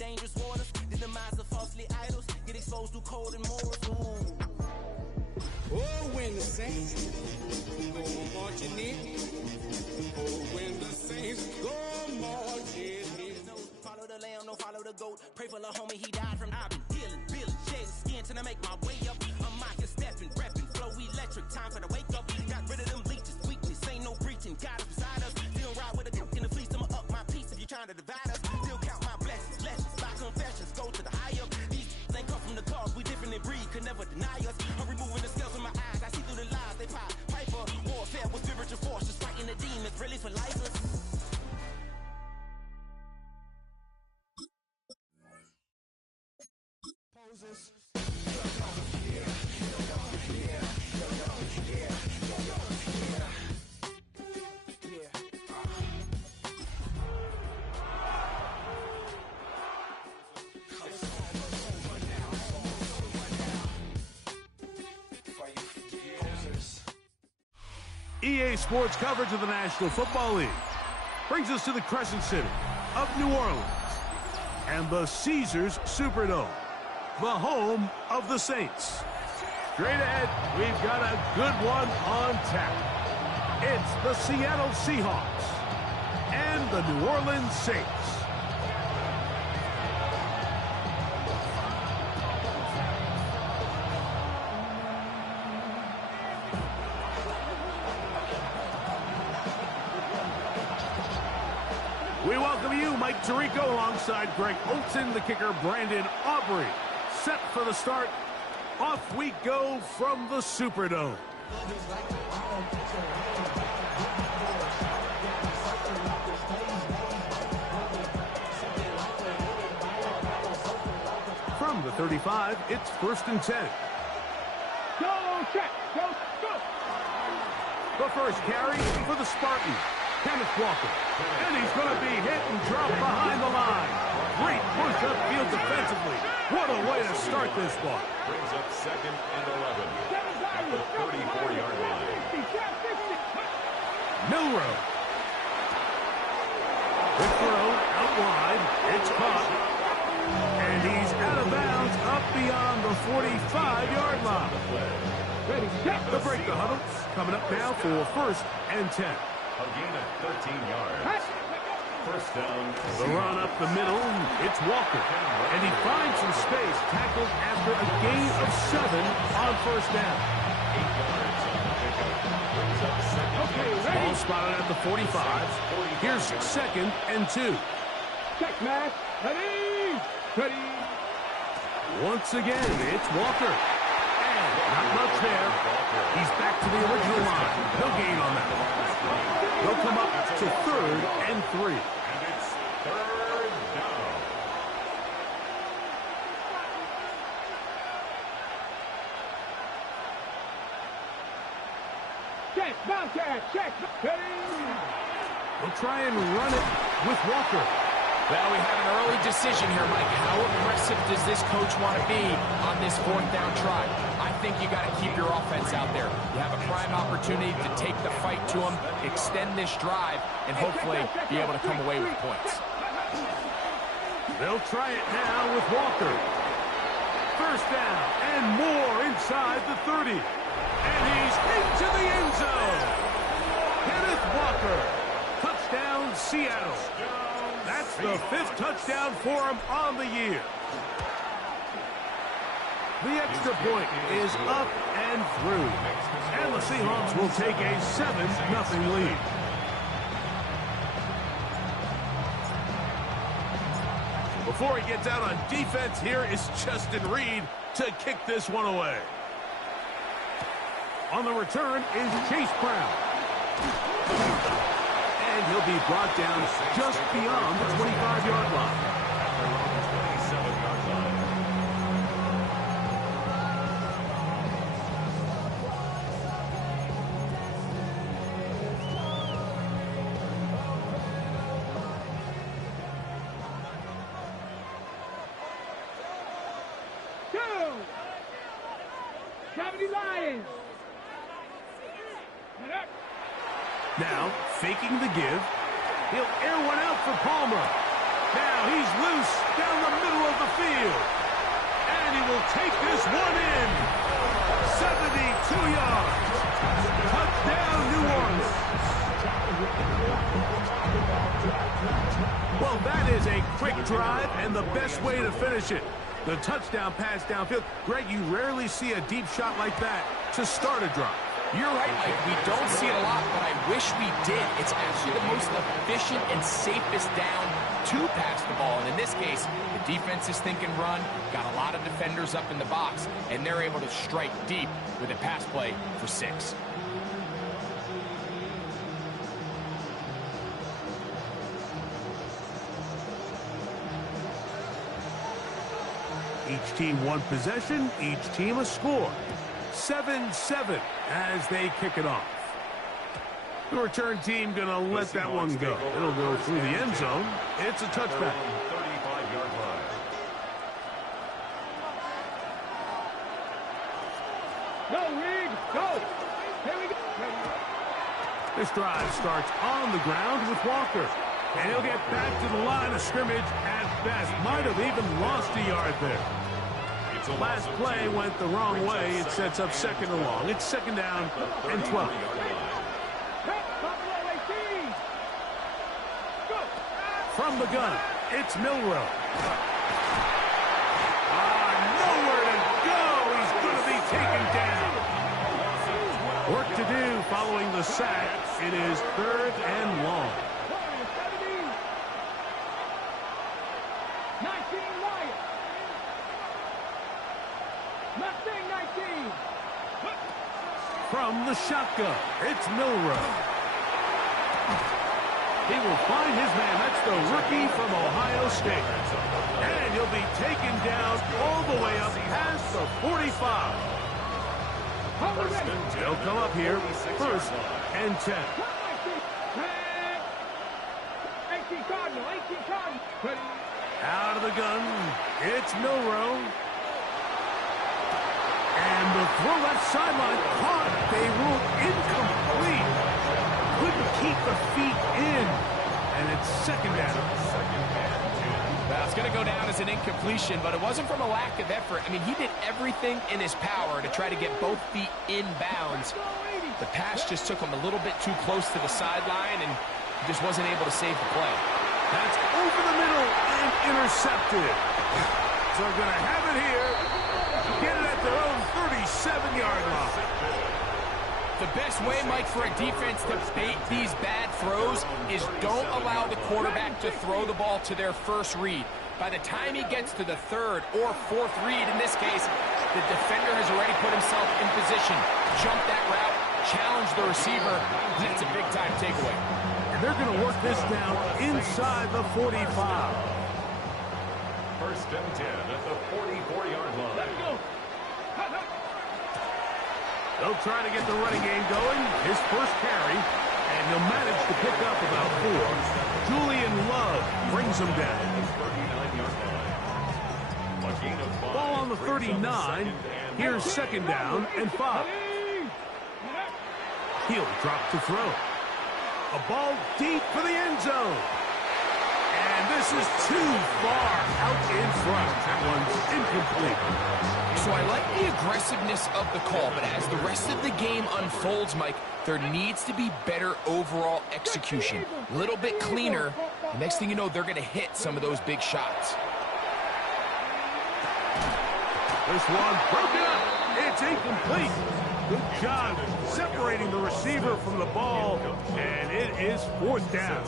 dangerous waters. The demise of falsely idols. Get exposed to cold and morals. Oh, when the saints go marching in. Oh, when the saints go marching in. Follow the lamb, don't follow the goat. Pray for the homie, he died from. I've been healing, feeling, shedding skin till I make my way up. I'm mocking, stepping, repping, flow electric. Time for the wake up. Got rid of them leeches, weakness, ain't no preaching. God is beside us. Still ride with a dick in the fleece. I'ma up my piece if you're trying to divide us. Still count my blessings, lessons, by confessions. Go to the high up. These ain't come from the cause. We different in breed, could never deny us. I'm removing the scales from my eyes. I see through the lies they pop. Piper, warfare with spiritual forces. Fighting the demons, really for life. EA Sports coverage of the National Football League brings us to the Crescent City of New Orleans and the Caesars Superdome, the home of the Saints. Straight ahead, we've got a good one on tap. It's the Seattle Seahawks and the New Orleans Saints. We welcome you, Mike Tirico, alongside Greg Olson, the kicker, Brandon Aubrey. Set for the start. Off we go from the Superdome. From the 35, it's 1st and 10. Go, check, go, go! The first carry for the Spartans, Kenneth Walker. And he's going to be hit and dropped behind the line. Great push upfield defensively. What a way to start this ball. Brings up 2nd and 11 at the 34-yard line. Milrow. The throw out wide. It's caught. And he's out of bounds up beyond the 45-yard line. Ready, set. The break the huddle. Coming up now for 1st and 10. A gain of 13 yards. First down. The run up the middle. It's Walker. And he finds some space. Tackled after a gain of 7 on 1st down. 8 yards on the pickup. Brings up 2nd. Okay, ready. Ball spotted at the 45. Here's 2nd and 2. Check, Matt. Ready, ready. Once again, it's Walker. And not much there. He's back to the original line. No gain on that one. They'll come up to 3rd and 3. And it's 3rd down. Check, Bobcat, check. Ready. They'll try and run it with Walker. Well, we have an early decision here, Mike. How aggressive does this coach want to be on this 4th down try? I think you got to keep your offense out there. You have a prime opportunity to take the fight to them, extend this drive, and hopefully be able to come away with points. They'll try it now with Walker. 1st down and more inside the 30. And he's into the end zone. Kenneth Walker. Touchdown, Seattle. That's the 5th touchdown for him on the year. The extra point is up and through. And the Seahawks will take a 7-0 lead. Before he gets out on defense, here is Justin Reed to kick this one away. On the return is Chase Brown. And he'll be brought down just beyond the 25-yard line. 27-yard line. Lions. Now, faking the give. He'll air one out for Palmer. Now he's loose down the take this one in. 72 yards. Touchdown, New Orleans. Well, that is a quick drive and the best way to finish it. The touchdown pass downfield. Greg, you rarely see a deep shot like that to start a drive. You're right, Mike. We don't see it a lot, but I wish we did. It's actually the most efficient and safest down to pass the ball. And in this case, the defense is thinking run, got a lot of defenders up in the box, and they're able to strike deep with a pass play for 6. Each team one possession, each team a score. 7-7 as they kick it off. The return team going to let that one go. It'll go through the end zone. It's a touchback. 35-yard line. Go, Reed, go. Here we go. This drive starts on the ground with Walker. And he'll get back to the line of scrimmage at best. Might have even lost a yard there. Last play went the wrong way. It sets up second and long. It's second down and 12. From the gun, it's Milroe. Nowhere to go. He's going to be taken down. Work to do following the sack. It is third and long. 19 Lions. Mustang 19. From the shotgun, it's Milroe. He will find his man. That's the rookie from Ohio State. And he'll be taken down all the way up past the 45. They'll come up here, first and 10. 18 Cardinal, 18 Cardinal. Out of the gun, it's Milroe. And the throw left sideline caught. They ruled incomplete. Couldn't keep the feet in. And it's second down. Well, it's going to go down as an incompletion, but it wasn't from a lack of effort. I mean, he did everything in his power to try to get both feet in bounds. The pass just took him a little bit too close to the sideline, and he just wasn't able to save the play. That's over the middle and intercepted. So they're going to have it here. Get it at their own 37-yard line. The best way, Mike, for a defense to bait these bad throws is don't allow the quarterback to throw the ball to their first read. By the time he gets to the third or fourth read, in this case, the defender has already put himself in position, jumped that route, challenged the receiver, and that's a big-time takeaway. And they're going to work this down inside the 45. First and 10 at the 44-yard line. Let's go. They'll try to get the running game going. His first carry, and he'll manage to pick up about 4. Julian Love brings him down. 39-yard line. A gain of 5. Ball on the 39. Here's second down and 5. He'll drop to throw. A ball deep for the end zone. And this is too far out in front. That one's incomplete. So I like the aggressiveness of the call, but as the rest of the game unfolds, Mike, there needs to be better overall execution. A little bit cleaner. The next thing you know, they're going to hit some of those big shots. This one broken up. It's incomplete. Good job separating the receiver from the ball, and it is fourth down.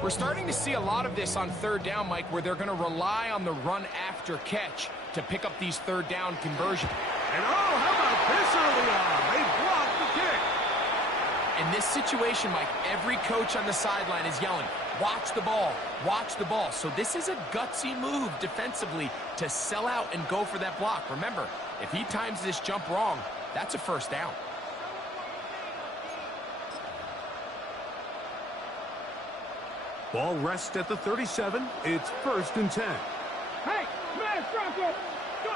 We're starting to see a lot of this on third down, Mike, where they're going to rely on the run after catch to pick up these third down conversions. And oh, how about this early on? They blocked the kick. In this situation, Mike, every coach on the sideline is yelling, watch the ball, watch the ball. So this is a gutsy move defensively to sell out and go for that block. Remember, if he times this jump wrong, that's a first down. Ball rests at the 37. It's first and 10. Hey, smash Bronco. Go.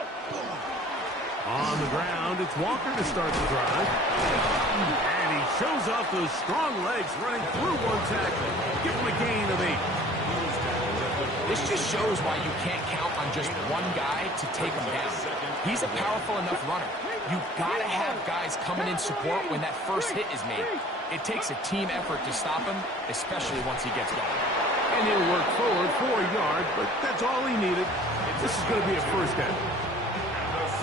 On the ground, it's Walker to start the drive. And he shows off those strong legs running through one tackle. Give him a gain of 8. This just shows why you can't count on just one guy to take him down. He's a powerful enough runner. You've got to have guys coming in support when that first hit is made. It takes a team effort to stop him, especially once he gets going. And he'll work forward for a yard, but that's all he needed. This is going to be a first down.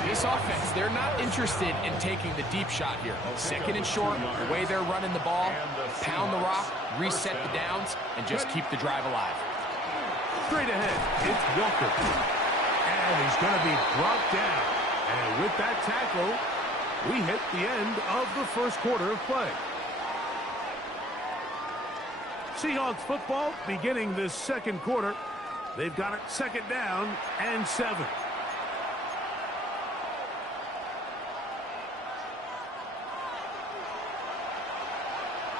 This offense, they're not interested in taking the deep shot here. Second and short, the way they're running the ball, pound the rock, reset the downs, and just keep the drive alive. Straight ahead, it's Walker. And he's going to be brought down. And with that tackle, we hit the end of the first quarter of play. Seahawks football beginning this second quarter. They've got it second down and 7.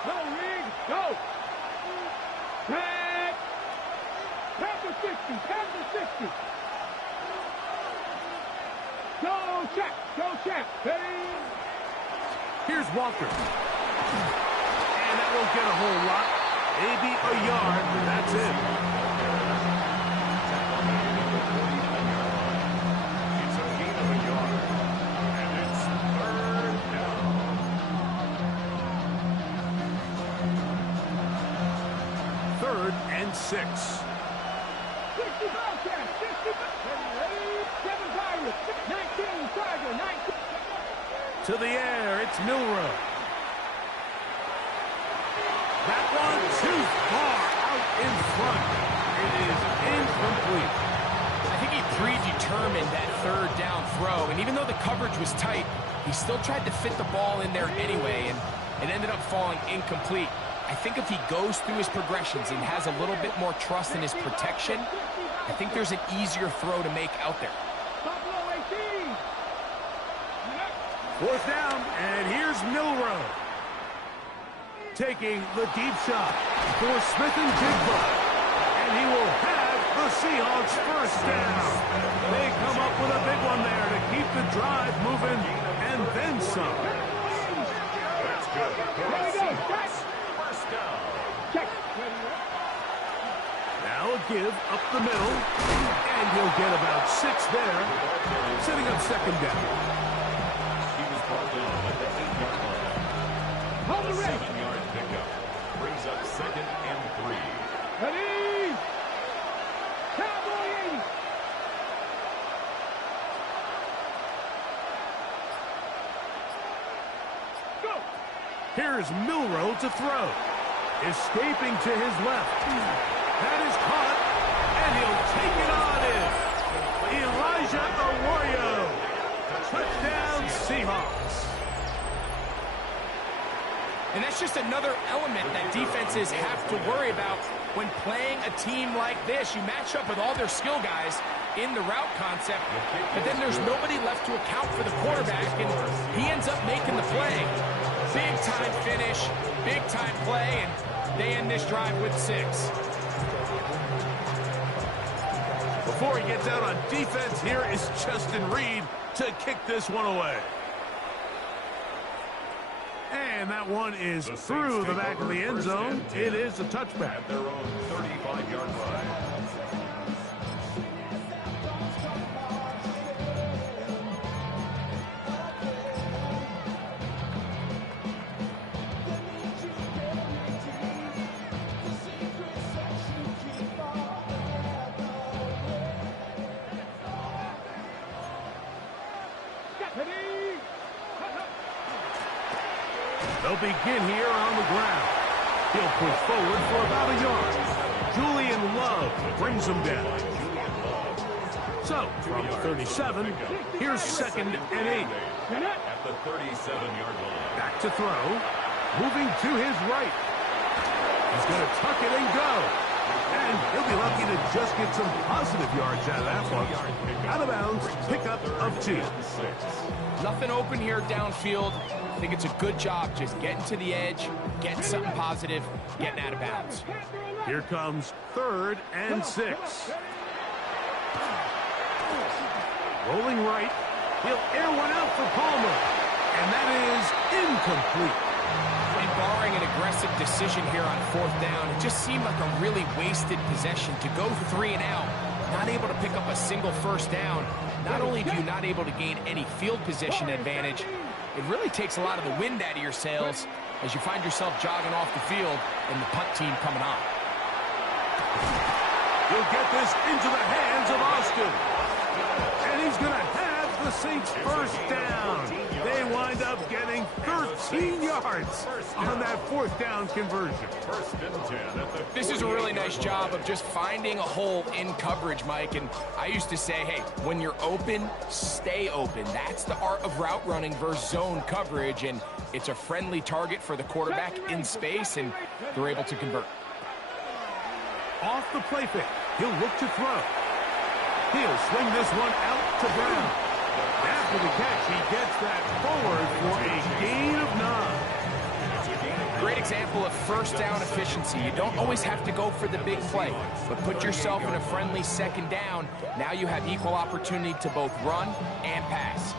Go, Reed, go. Back. Back to 60, back to 60. Go, check, ready. Here's Walker. And that won't get a whole lot. Maybe a yard, but that's it. It's a gain of a yard. And it's third down. Third and 6. 60 Bobcats, 60 Bobcats. 7 Pirates, 19 Tiger, 19. To the air, it's Milrow. That one too far out in front. It is incomplete. I think he predetermined that third down throw, and even though the coverage was tight, he still tried to fit the ball in there anyway, and it ended up falling incomplete. I think if he goes through his progressions and has a little bit more trust in his protection, I think there's an easier throw to make out there. Buffalo 18. Fourth down, and here's Milrow. Taking the deep shot for Smith and Jigba. And he will have the Seahawks first down. They come up with a big one there to keep the drive moving, and then some. That's good. There we go, check. First down. Check. Now a give up the middle, and he'll get about 6 there, setting up second down. He was brought down at the 8-yard line. Hold The the ready. 7-yard pickup brings up second and 3. Ready. Cowboy 80. Go. Here's Milrow to throw. Escaping to his left. That is caught, and he'll take it on in. Elijah Arroyo. Touchdown, Seahawks. And that's just another element that defenses have to worry about when playing a team like this. You match up with all their skill guys in the route concept, but then there's nobody left to account for the quarterback, and he ends up making the play. Big-time finish, big-time play, and they end this drive with 6. Before he gets out on defense, here is Justin Reed to kick this one away. And that one is through the back of the end zone. It is a touchback. At their own 35-yard line. They'll begin here on the ground. He'll push forward for about a yard. Julian Love brings him down. So, from 37, here's second and 8. At the 37-yard line. Back to throw. Moving to his right. He's going to tuck it and go. And he'll be lucky to just get some positive yards out of that one. Out of bounds, pickup of 2. Nothing open here downfield. I think it's a good job just getting to the edge, getting something positive, getting out of bounds. Here comes third and 6. Rolling right. He'll air one out for Palmer. And that is incomplete. And barring considering an aggressive decision here on 4th down. It just seemed like a really wasted possession to go 3 and out, not able to pick up a single 1st down. Not only do you not able to gain any field position advantage, it really takes a lot of the wind out of your sails as you find yourself jogging off the field and the punt team coming on. He'll get this into the hands of Austin. And he's going to have the Saints 1st down. They wind up getting 13 yards on that 4th down conversion. This is a really nice job of just finding a hole in coverage, Mike. And I used to say, hey, when you're open, stay open. That's the art of route running versus zone coverage. And it's a friendly target for the quarterback in space, and they're able to convert. Off the play fake, he'll look to throw. He'll swing this one out to Brown. After the catch, he gets that forward for a gain of 9. Great example of 1st down efficiency. You don't always have to go for the big play, but put yourself in a friendly 2nd down. Now you have equal opportunity to both run and pass.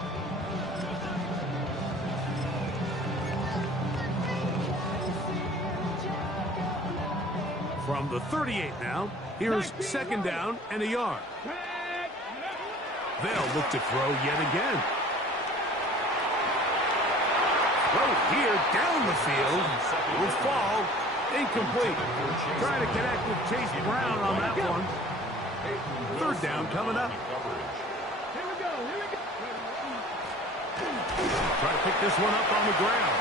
From the 38 now, here's 2nd down and a yard. They'll look to throw yet again. Throw here down the field. Will fall. Incomplete. Trying to connect with Chase Brown on that one. 3rd down coming up. Try to pick this one up on the ground.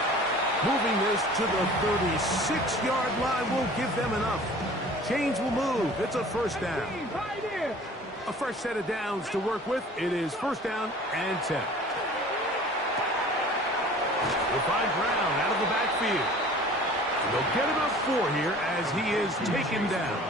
Moving this to the 36-yard line will give them enough. Chains will move. It's a 1st down. A fresh set of downs to work with. It is 1st down and 10. We'll find Brown out of the backfield. They'll get about 4 here as he is taken down.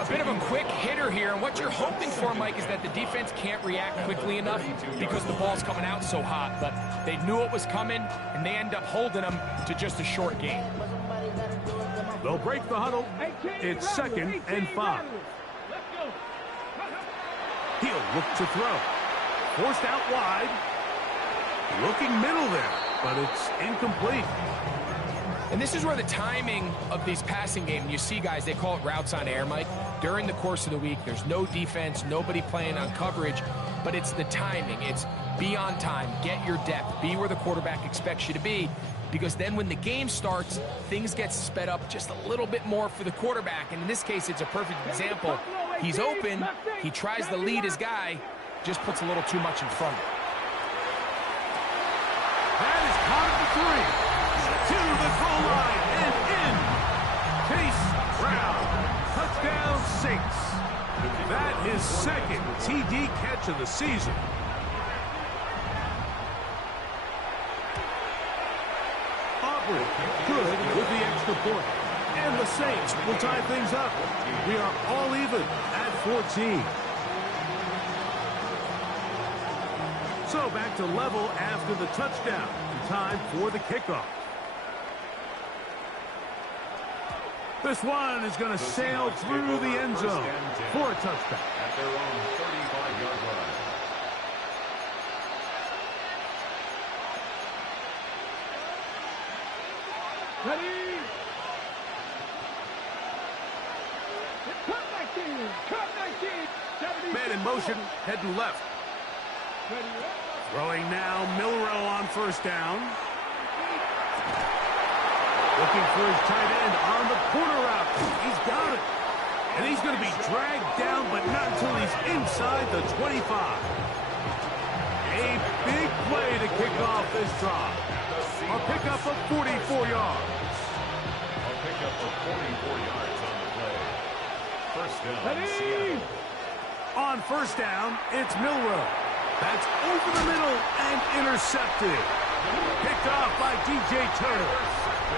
A bit of a quick hitter here, and what you're hoping for, Mike, is that the defense can't react quickly enough because the ball's coming out so hot, but they knew it was coming, and they end up holding them to just a short gain. They'll break the huddle. It's 2nd and 5. He'll look to throw. Forced out wide. Looking middle there, but it's incomplete. And this is where the timing of these passing games, you see guys, they call it routes on air, Mike. During the course of the week, there's no defense, nobody playing on coverage, but it's the timing. It's be on time, get your depth, be where the quarterback expects you to be, because then when the game starts, things get sped up just a little bit more for the quarterback. And in this case, it's a perfect example. He's open, he tries to lead his guy, just puts a little too much in front of him. That is caught at the 3. To the goal line and in. Chase Brown. Touchdown Saints. That is 2nd TD catch of the season. Aubrey good with the extra point. And the Saints will tie things up. We are all even at 14. So back to level after the touchdown. Time for the kickoff. This one is going to sail through the end zone for a touchdown. At their own 35-yard line. Ready? Cut 19. Man in motion, heading left. Throwing now, Milrow on 1st down. Looking for his tight end on the corner route. He's got it. And he's going to be dragged down, but not until he's inside the 25. A big play to kick off this drive. A pickup of 44 yards. A pickup of 44 yards on the play. 1st down, Seattle. On 1st down, it's Milrow. That's over the middle and intercepted. Picked off by DJ Turner.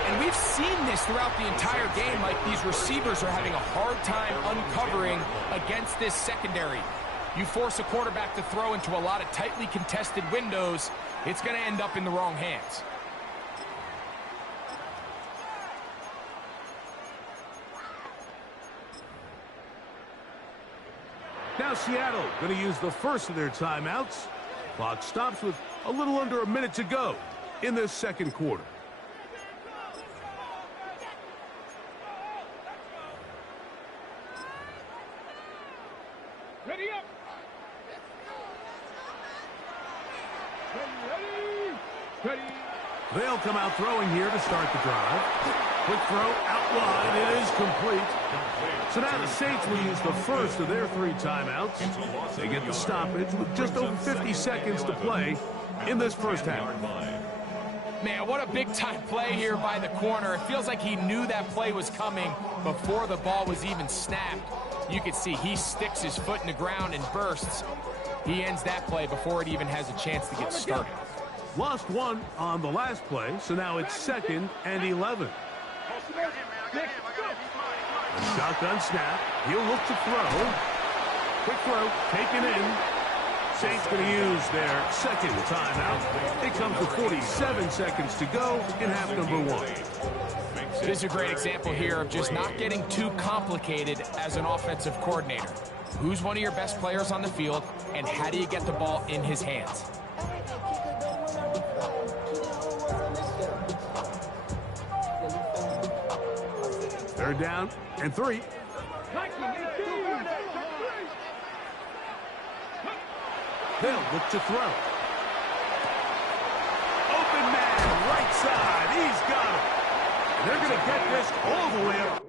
And we've seen this throughout the entire game, like these receivers are having a hard time uncovering against this secondary. You force a quarterback to throw into a lot of tightly contested windows, it's going to end up in the wrong hands. Now Seattle going to use the first of their timeouts. Clock stops with a little under a minute to go in this 2nd quarter. Ready up. Ready. Ready. They'll come out throwing here to start the drive. Quick throw out wide. It is complete. So now the Saints will use the first of their 3 timeouts. They get the stoppage with just over 50 seconds to play in this first half. Man, what a big-time play here by the corner. It feels like he knew that play was coming before the ball was even snapped. You can see he sticks his foot in the ground and bursts. He ends that play before it even has a chance to get started. Lost 1 on the last play, so now it's 2nd and 11. A shotgun snap. He'll look to throw. Quick throw, taken in. Saints going to use their 2nd timeout. It comes with 47 seconds to go in half number 1. This is a great example here of just not getting too complicated as an offensive coordinator. Who's one of your best players on the field, and how do you get the ball in his hands? Third down and 3. They'll look to throw. Open man, right side. He's got it. And they're going to get this all the way up.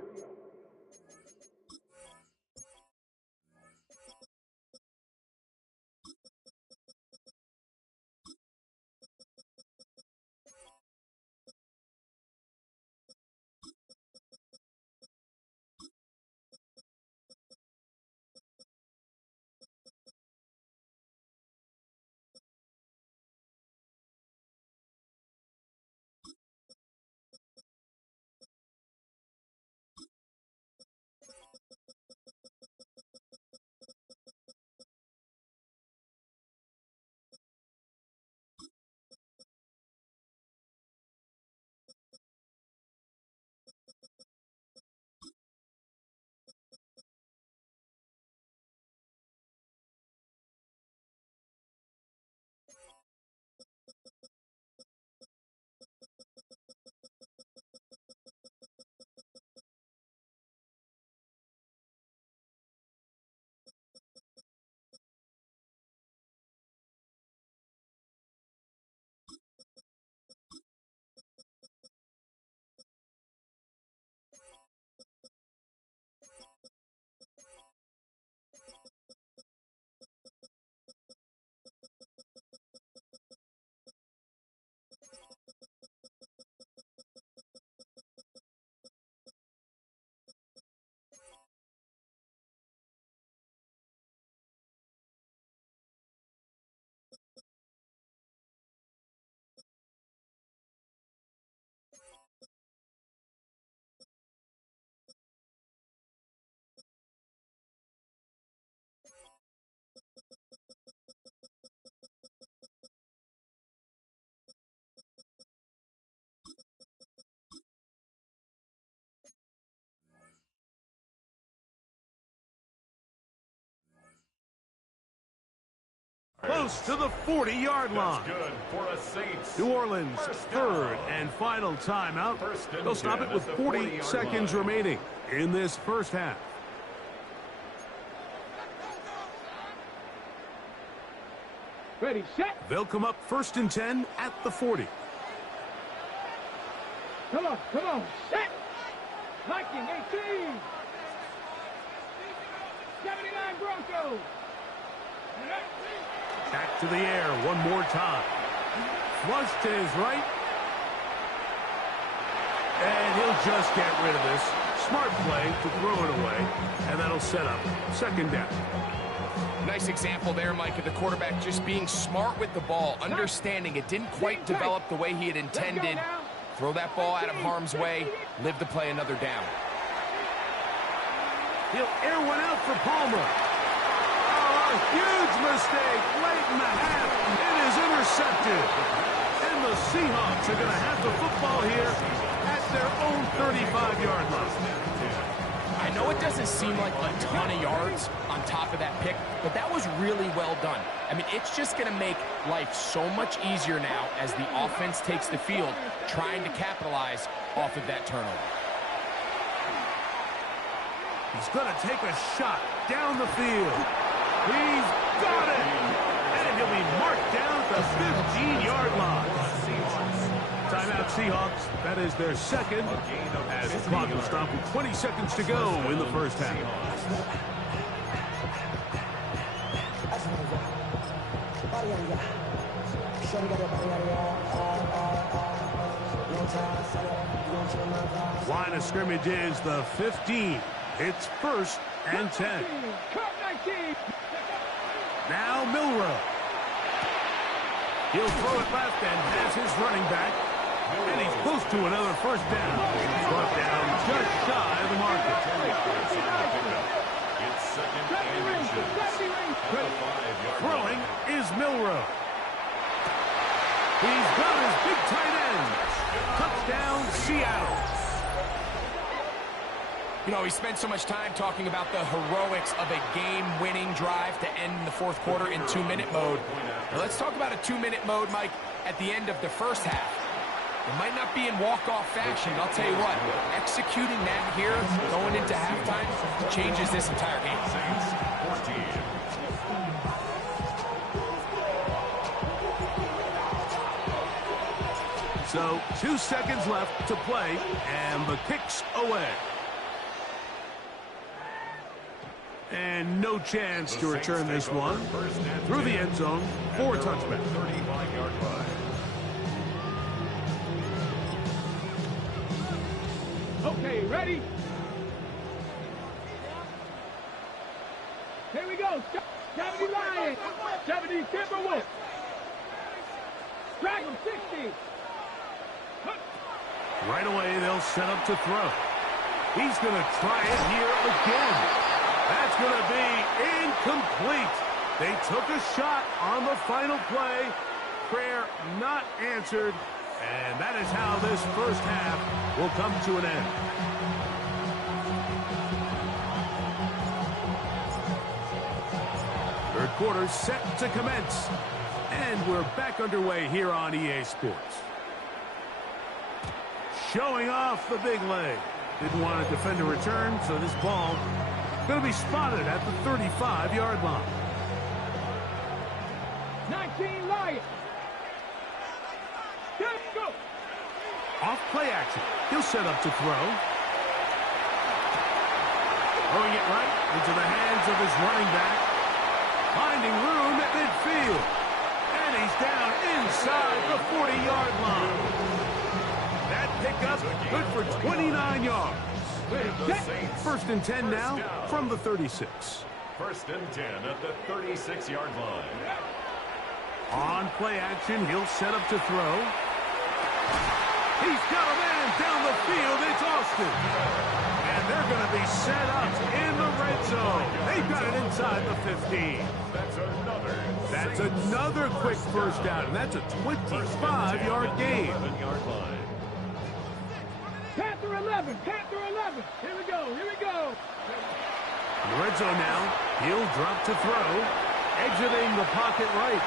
Close to the 40-yard line. That's good for a Saints. New Orleans' 3rd and final timeout. They'll stop it with 40 seconds remaining in this first half. Ready, set. They'll come up 1st and 10 at the 40. Come on, set. Viking 18. 79 Broncos. Back to the air one more time. Flush to his right. And he'll just get rid of this. Smart play to throw it away. And that'll set up 2nd down. Nice example there, Mike, of the quarterback just being smart with the ball, understanding it didn't quite develop the way he had intended. Throw that ball out of harm's way, live to play another down. He'll air one out for Palmer. A huge mistake late in the half. It is intercepted. And the Seahawks are going to have the football here at their own 35-yard line. I know it doesn't seem like a ton of yards on top of that pick, but that was really well done. I mean, it's just going to make life so much easier now as the offense takes the field, trying to capitalize off of that turnover. He's going to take a shot down the field. He's got it! And he'll be marked down at the 15-yard line. Timeout Seahawks. That is their second, as the clock will stop with 20 seconds to go in the first half. Line of scrimmage is the 15. It's 1st and 10. Now Milroe. He'll throw it left and has his running back. And he's close to another first down. Brought down just shy of the marker. It's 2nd and inches. Throwing is Milroe. He's got his big tight end. Touchdown, Seattle. You know, he spent so much time talking about the heroics of a game-winning drive to end the fourth quarter in 2-minute mode. Now let's talk about a 2-minute mode, Mike, at the end of the first half. It might not be in walk-off fashion, but I'll tell you what, executing that here, going into halftime, changes this entire game. Saints 14. So 2 seconds left to play, and the kick's away. And no chance to return this one through the end zone for a touchback. 35-yard line. Okay, ready? Here we go. 70 Lions. 70 Timberwolves. Drag him 60. Right away, they'll set up to throw. He's going to try it here again. That's going to be incomplete. They took a shot on the final play. Prayer not answered. And that is how this first half will come to an end. Third quarter set to commence. And we're back underway here on EA Sports. Showing off the big leg. Didn't want to defend a return, so this ball going to be spotted at the 35-yard line. 19 Lions. Go. Off play action. He'll set up to throw. Throwing it right into the hands of his running back. Finding room at midfield. And he's down inside the 40-yard line. That pickup good for 29 yards. First and 10 now from the 36. 1st and 10 at the 36-yard line. On play action, he'll set up to throw. He's got a man down the field. It's Austin. And they're going to be set up in the red zone. They've got it inside the 15. That's another quick first down, and that's a 25-yard gain. 11-yard line. Panther 11. Panther 11. Here we go. In the red zone now, he'll drop to throw. Exiting the pocket right.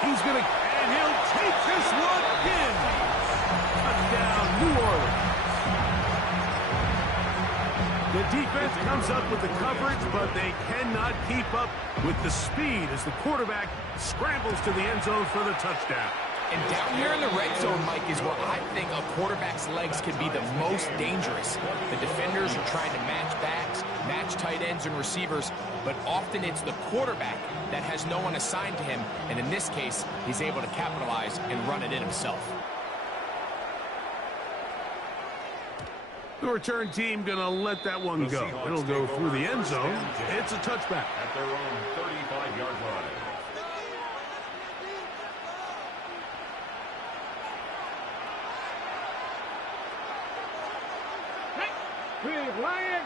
He's going to, and he'll take this one in. Touchdown, New Orleans. The defense comes up with the coverage, but they cannot keep up with the speed as the quarterback scrambles to the end zone for the touchdown. And down here in the red zone, Mike, is where I think a quarterback's legs can be the most dangerous. The defenders are trying to match backs, match tight ends and receivers, but often it's the quarterback that has no one assigned to him, and in this case, he's able to capitalize and run it in himself. The return team going to let that one go. It'll go through the end zone. It's a touchback. At their own 35-yard line. Lion.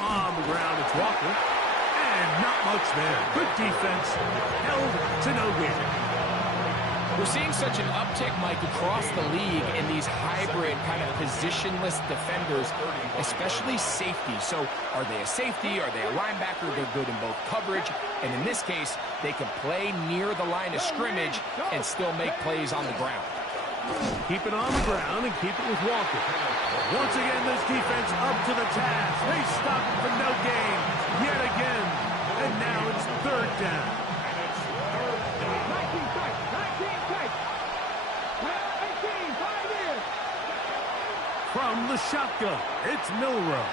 On the ground, it's Walker. And not much there. Good defense. Held to no gain. We're seeing such an uptick, Mike, across the league in these hybrid kind of positionless defenders, especially safety. So are they a safety? Are they a linebacker? They're good in both coverage. And in this case, they can play near the line of scrimmage and still make plays on the ground. Keep it on the ground and keep it with Walker. Once again, this defense up to the task. They stop it for no gain. Yet again, shotgun. It's Milroe.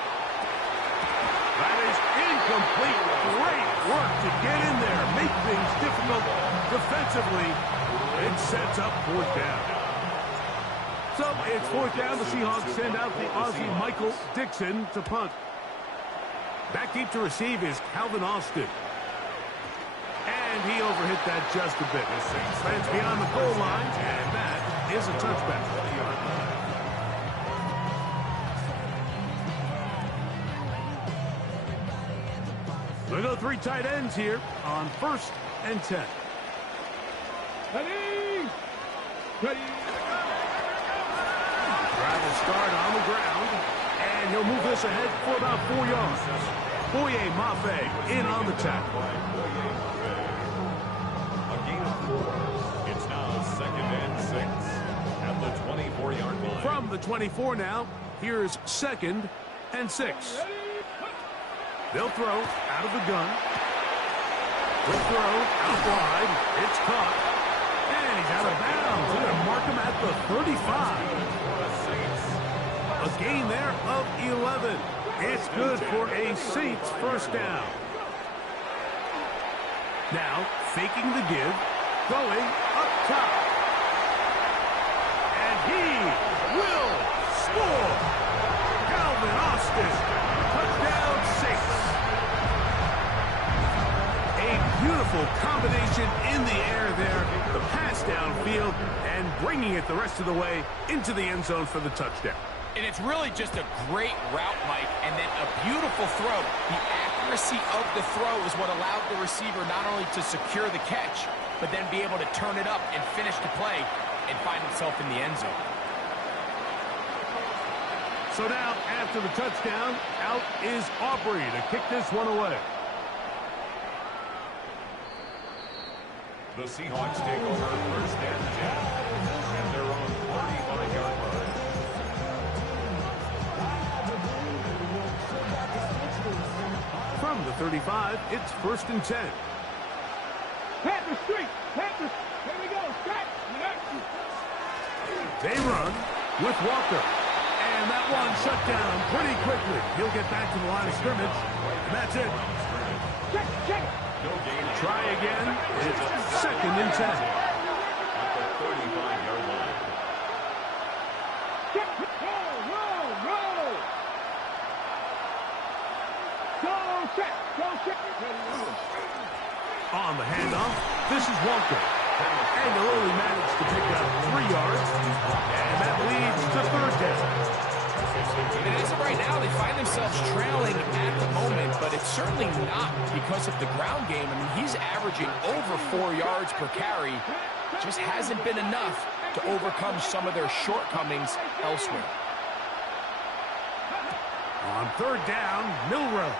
That is incomplete. Great work to get in there. Make things difficult defensively. It sets up fourth down. So it's fourth down. The Seahawks send out the Aussie Michael Dixon to punt. Back deep to receive is Calvin Austin. And he overhit that just a bit. Lands beyond the goal line, and that is a touchback. We'll go 3 tight ends here on 1st and 10. Ready? Ready? Drive will start on the ground, and he'll move this ahead for about 4 yards. Boye Mafe in on the tackle. A gain of 4. It's now 2nd and 6 at the 24-yard line. From the 24 now, here's 2nd and 6. They'll throw out of the gun. Quick throw out wide. It's caught. And he's out of bounds. They're going to mark him at the 35. A gain there of 11. It's good for a Saints first down. Now, faking the give. Going up top. And he will score. Calvin Austin. Touchdown Saints. Beautiful combination in the air there. The pass downfield and bringing it the rest of the way into the end zone for the touchdown. And it's really just a great route, Mike, and then a beautiful throw. The accuracy of the throw is what allowed the receiver not only to secure the catch, but then be able to turn it up and finish the play and find himself in the end zone. So now, after the touchdown, out is Aubrey to kick this one away. The Seahawks take over 1st and 10 at their own 35-yard line. From the 35, it's 1st and 10. Panther street. Panther. Here we go. Strike. They run with Walker. And that one shut down pretty quickly. He'll get back to the line of scrimmage. And that's it. Check. Check. Try again. It's 2nd and 10. At the 35-yard line. Check. Roll. Go check. Go check. On the handoff, this is Walker. And they'll only manage to pick up 3 yards. And that leads to 3rd down. And as of right now, they find themselves trailing at the moment, but it's certainly not because of the ground game. I mean, he's averaging over 4 yards per carry. Just hasn't been enough to overcome some of their shortcomings elsewhere. On 3rd down, Milroe.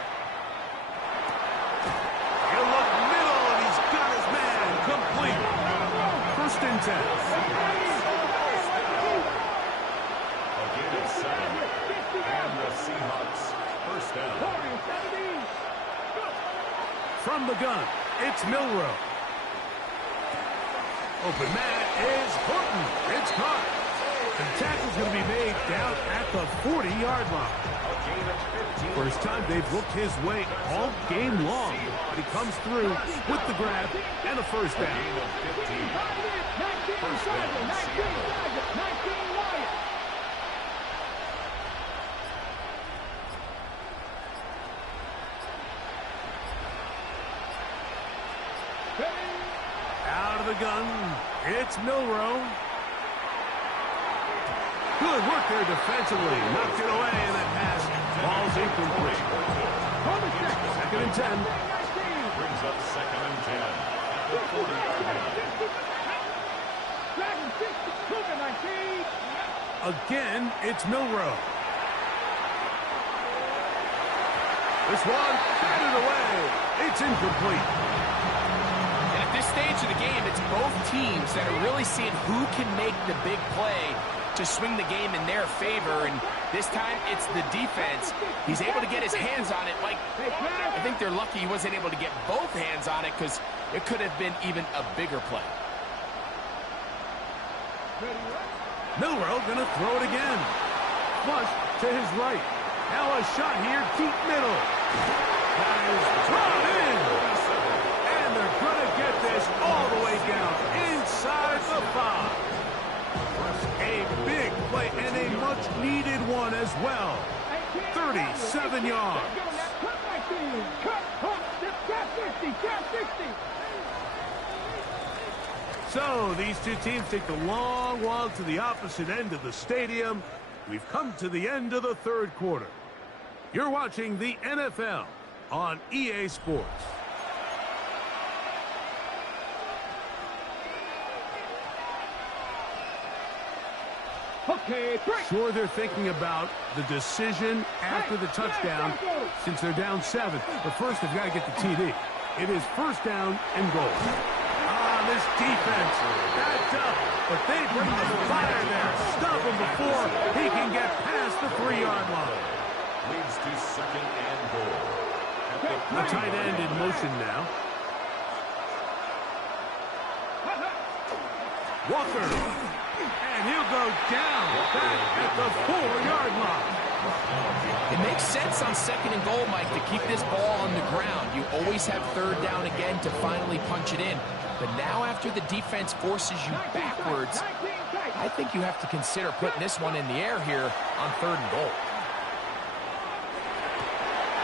He'll look middle, and he's got his man complete. 1st and 10. And the Seahawks first down. From the gun, it's Milroe. Open man is Horton. It's caught. And the tackle's going to be made down at the 40-yard line. First time they've looked his way all game long. But he comes through with the grab and a first down. First down, Seattle. Out of the gun, it's Milroe. Good work there defensively. Knocked it away, and that pass falls incomplete. 2nd and 10. Brings up 2nd and 10 at the 40-yard line. Again, it's Milroe. This one batted away. It's incomplete. And at this stage of the game, it's both teams that are really seeing who can make the big play to swing the game in their favor, and this time it's the defense. He's able to get his hands on it. Like, I think they're lucky he wasn't able to get both hands on it because it could have been even a bigger play. Milroe gonna throw it again. flush to his right. Now a shot here, deep middle. That is drawn in. And they're going to get this all the way down inside the 5. A big play and a much-needed one as well. 37 yards. So these two teams take the long walk to the opposite end of the stadium. We've come to the end of the third quarter. You're watching the NFL on EA Sports. Okay, break. Sure, they're thinking about the decision after the touchdown since they're down 7. But first, they've got to get the TD. It is first down and goal. This defense backed up, but they bring the fire there. Stop him before he can get past the 3-yard line. Leads to second and goal. The tight end in motion now. Walker. And he'll go down back at the 4-yard line. It makes sense on second and goal, Mike, to keep this ball on the ground. You always have third down again to finally punch it in. But now after the defense forces you backwards, I think you have to consider putting this one in the air here on third and goal.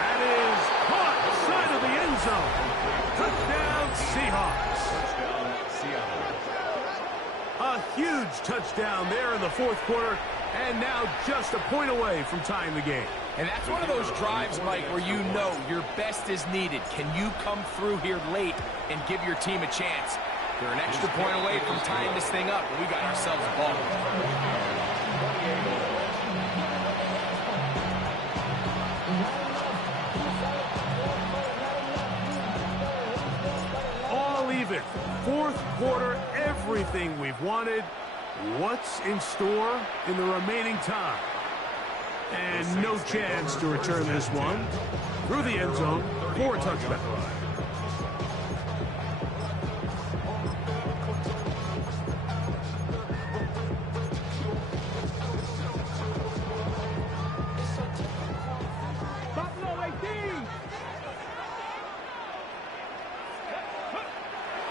That is caught side of the end zone. Touchdown, Seahawks. Touchdown, Seattle. A huge touchdown there in the fourth quarter, and now just a point away from tying the game. And that's one of those drives, Mike, where you know your best is needed. Can you come through here late and give your team a chance? They're an extra point away from tying this thing up, and we got ourselves a ball. All even. Fourth quarter, everything we've wanted. What's in store in the remaining time? And no chance to return this one through the end zone for a touchback.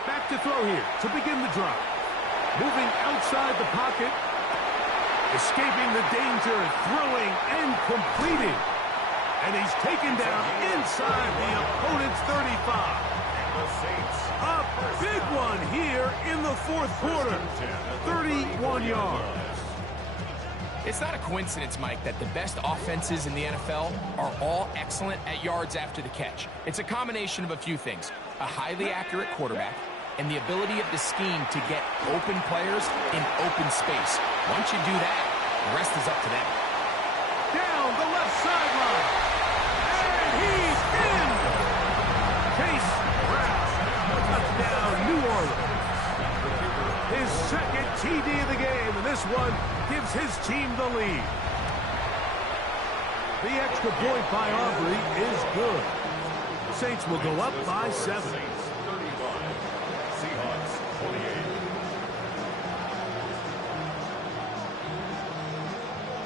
Back to throw here to begin the drive. Moving outside the pocket. Escaping the danger, throwing and completing. And he's taken down inside the opponent's 35. The Saints. A big one here in the fourth quarter. 31 yards. It's not a coincidence, Mike, that the best offenses in the NFL are all excellent at yards after the catch. It's a combination of a few things. A highly accurate quarterback and the ability of the scheme to get open players in open space. Once you do that, the rest is up to them. Down the left sideline. And he's in. Chase Brown. Touchdown, New Orleans. His second TD of the game, and this one gives his team the lead. The extra point by Aubrey is good. The Saints will go up by 7. Saints 35. Seahawks 28.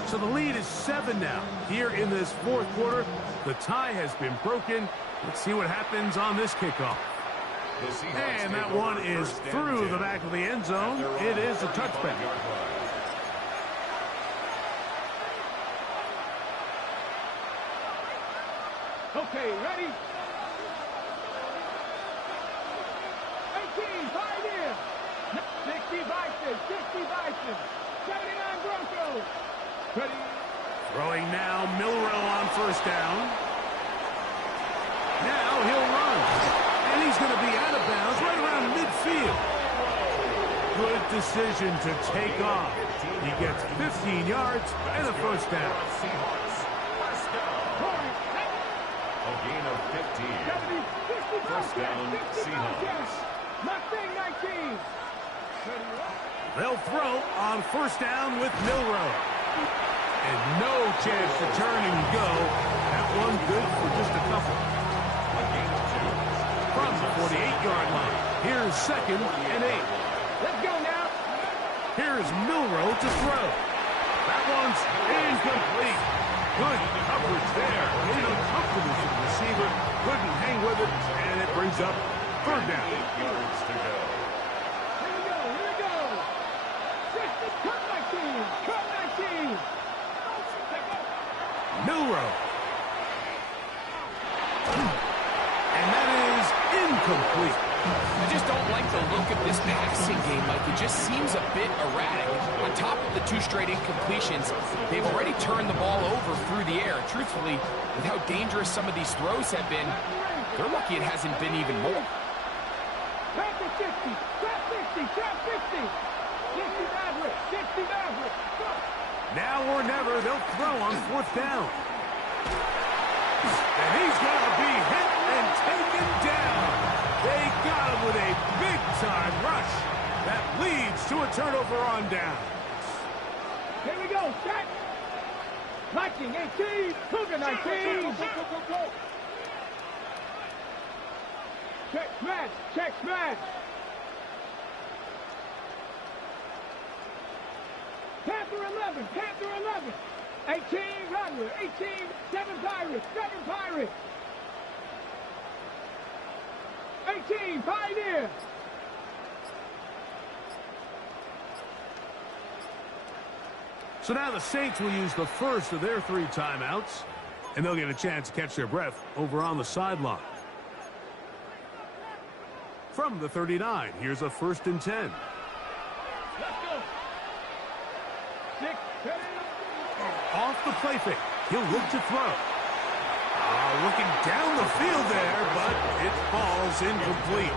So the lead is 7 now. Here in this fourth quarter, the tie has been broken. Let's see what happens on this kickoff. And that one is through the back of the end zone. It is a touchback. Okay, ready? 18, 5 in. 60 Vikings, 60 Vikings. 79 Broncos. Ready? Throwing now, Milrow on first down. Now he'll run. And he's going to be out of bounds right around midfield. Good decision to take off. He gets 15 yards and a first down. Seahawks. First down. A gain of 15. First down, Seahawks. Mustang 19. They'll throw on first down with Milrow. And no chance to turn and go. That one good for just a couple. A gain of 2. From the 48-yard line. Here's second and 8. Let's go now. Here's Milrow to throw. That one's incomplete. Good coverage there. Made it uncomfortable for the receiver. Couldn't hang with it, and it brings up third down. 8 yards to go. Here we go. Cut 19. Milrow. And that is incomplete. I just don't like the look of this passing game, Mike. It just seems a bit erratic. On top of the 2 straight incompletions, they've already turned the ball over through the air. Truthfully, with how dangerous some of these throws have been, they're lucky it hasn't been even more. Trap 50, trap 60, trap 50. 60 Maverick. Now or never, they'll throw on fourth down. And he's going to be hit and taken down. They got him with a big-time rush. That leads to a turnover on down. Here we go, set. Viking 18, Cougar 19. Go. Check smash. Panther 11. 18, Rattler. 18, 7 Pirates. 18, Pioneer. So now the Saints will use the first of their 3 timeouts, and they'll get a chance to catch their breath over on the sideline. From the 39, here's a 1st and 10. Let's go. 6, 7. Off the play fake. He'll look to throw. Looking down the field there, but it falls incomplete.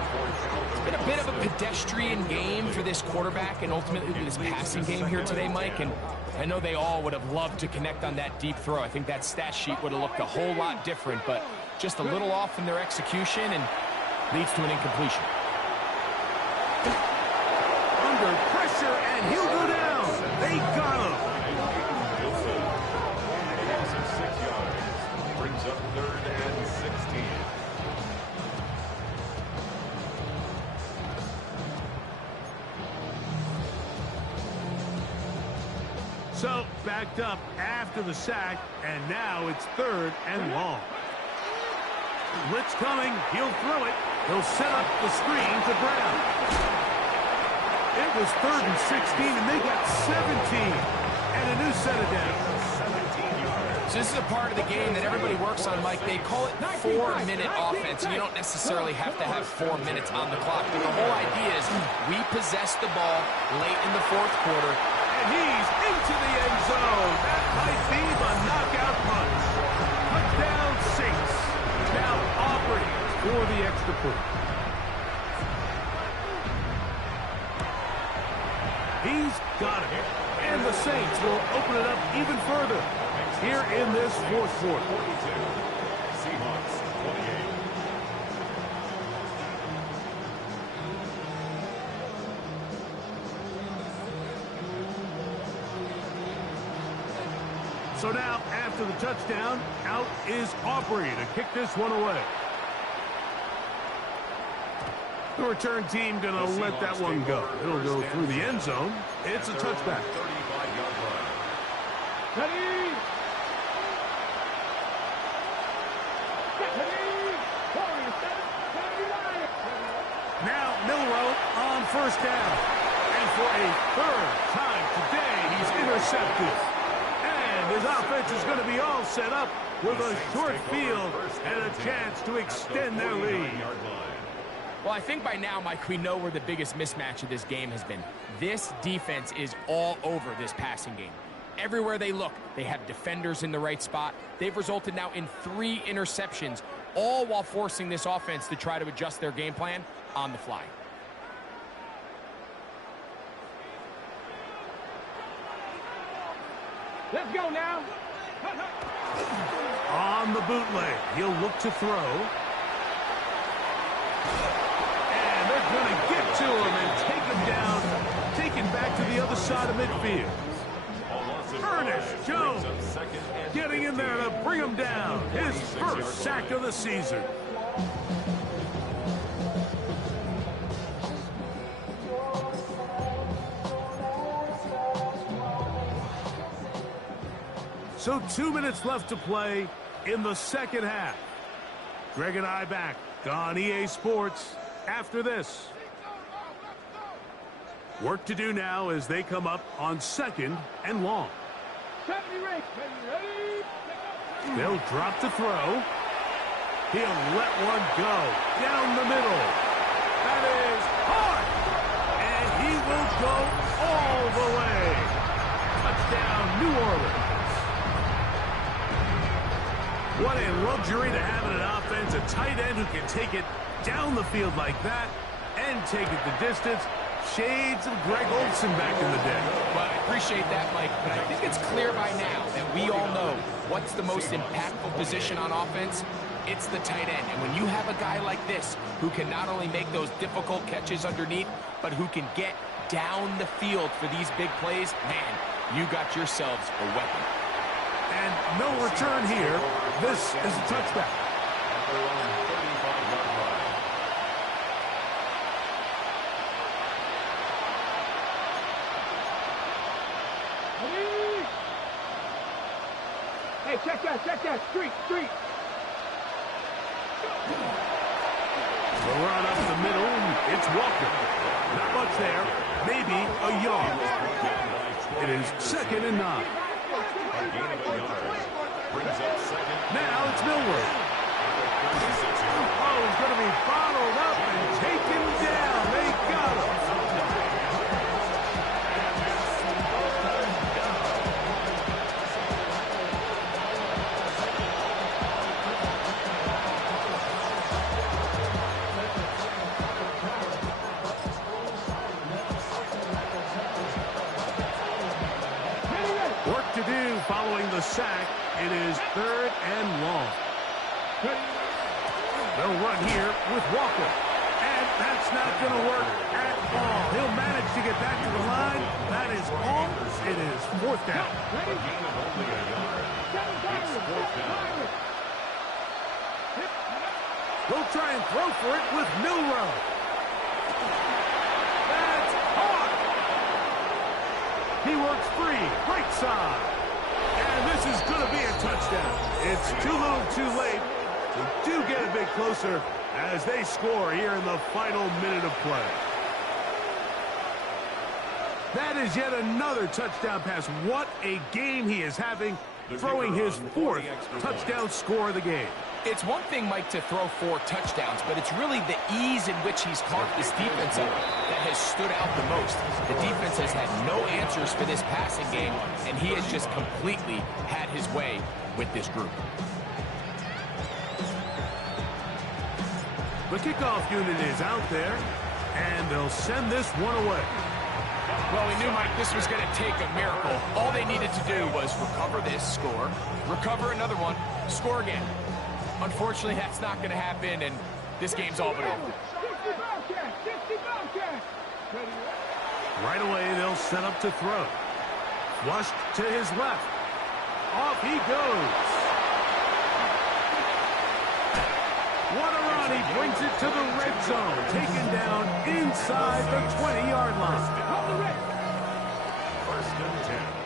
It's been a bit of a pedestrian game for this quarterback and ultimately this passing game here today, Mike. And I know they all would have loved to connect on that deep throw. I think that stat sheet would have looked a whole lot different, but just a little off in their execution and leads to an incompletion. Under pressure, and he'll go down. They got him. Loss of 6 yards. Brings up 3rd and 16. So, backed up after the sack, and now it's 3rd and long. Blitz coming. He'll throw it. He'll set up the screen to Brown. It was 3rd and 16, and they got 17. And a new set of downs. So this is a part of the game that everybody works on, Mike. They call it 4-minute offense, and you don't necessarily have to have 4 minutes on the clock. But the whole idea is we possess the ball late in the 4th quarter. And he's into the end zone. That might be the knockout punch. Touchdown, Saints. Now Aubrey for the extra point. He's got it. And the Saints will open it up even further here in this 4th quarter. 42. Seahawks 28. So now, after the touchdown, out is Aubrey to kick this one away. The return team going to let that one go. It'll go through the end zone. It's a touchback. 35-yard line. Ready. Now Milrow on 1st down. And for a 3rd time today, he's intercepted. And his offense is going to be all set up with a short field and a chance to extend their lead. Well, I think by now, Mike, we know where the biggest mismatch of this game has been. This defense is all over this passing game. Everywhere they look, they have defenders in the right spot. They've resulted now in 3 interceptions, all while forcing this offense to try to adjust their game plan on the fly. Let's go now. On the bootleg, he'll look to throw. And they're going to get to him and take him down, taken back to the other side of midfield. Ernest Jones getting in there to bring him down. His first sack of the season. So 2 minutes left to play in the second half. Greg and I back on EA Sports after this. Work to do now as they come up on 2nd and long. They'll drop to throw. He'll let one go down the middle. That is hard. And he will go all the way. Touchdown, New Orleans. What a luxury to have in an offense, a tight end who can take it down the field like that and take it the distance. Shades of Greg Olsen back in the day. Well, I appreciate that, Mike, but I think it's clear by now that we all know what's the most impactful position on offense. It's the tight end. And when you have a guy like this who can not only make those difficult catches underneath, but who can get down the field for these big plays, man, you got yourselves a weapon. And no return here. This is a touchback. Hey, check that, street. The run up the middle, it's Walker. Not much there, maybe a yard. It is 2nd and 9. Now it's Millward. Oh, he's going to be bottled up and taken down. They got him. Work to do following the sack. It is 3rd and long. They'll run here with Walker. And that's not going to work at all. He'll manage to get back to the line. That is all. It is 4th down. They'll try and throw for it with Milrow. That's hard. He works free, right side. And this is going to be a touchdown. It's too little too late. They do get a bit closer as they score here in the final minute of play. That is yet another touchdown pass. What a game he is having, throwing his 4th touchdown score of the game. It's one thing, Mike, to throw 4 touchdowns, but it's really the ease in which he's caught this defense up that has stood out the most. The defense has had no answers for this passing game, and he has just completely had his way with this group. The kickoff unit is out there, and they'll send this one away. Well, we knew, Mike, this was going to take a miracle. All they needed to do was recover this, score, recover another one, score again. Unfortunately, that's not going to happen, and this game's all but over. Right away, they'll set up to throw. Flushed to his left. Off he goes. What a run. He brings it to the red zone. Taken down inside the 20-yard line. 1st and 10.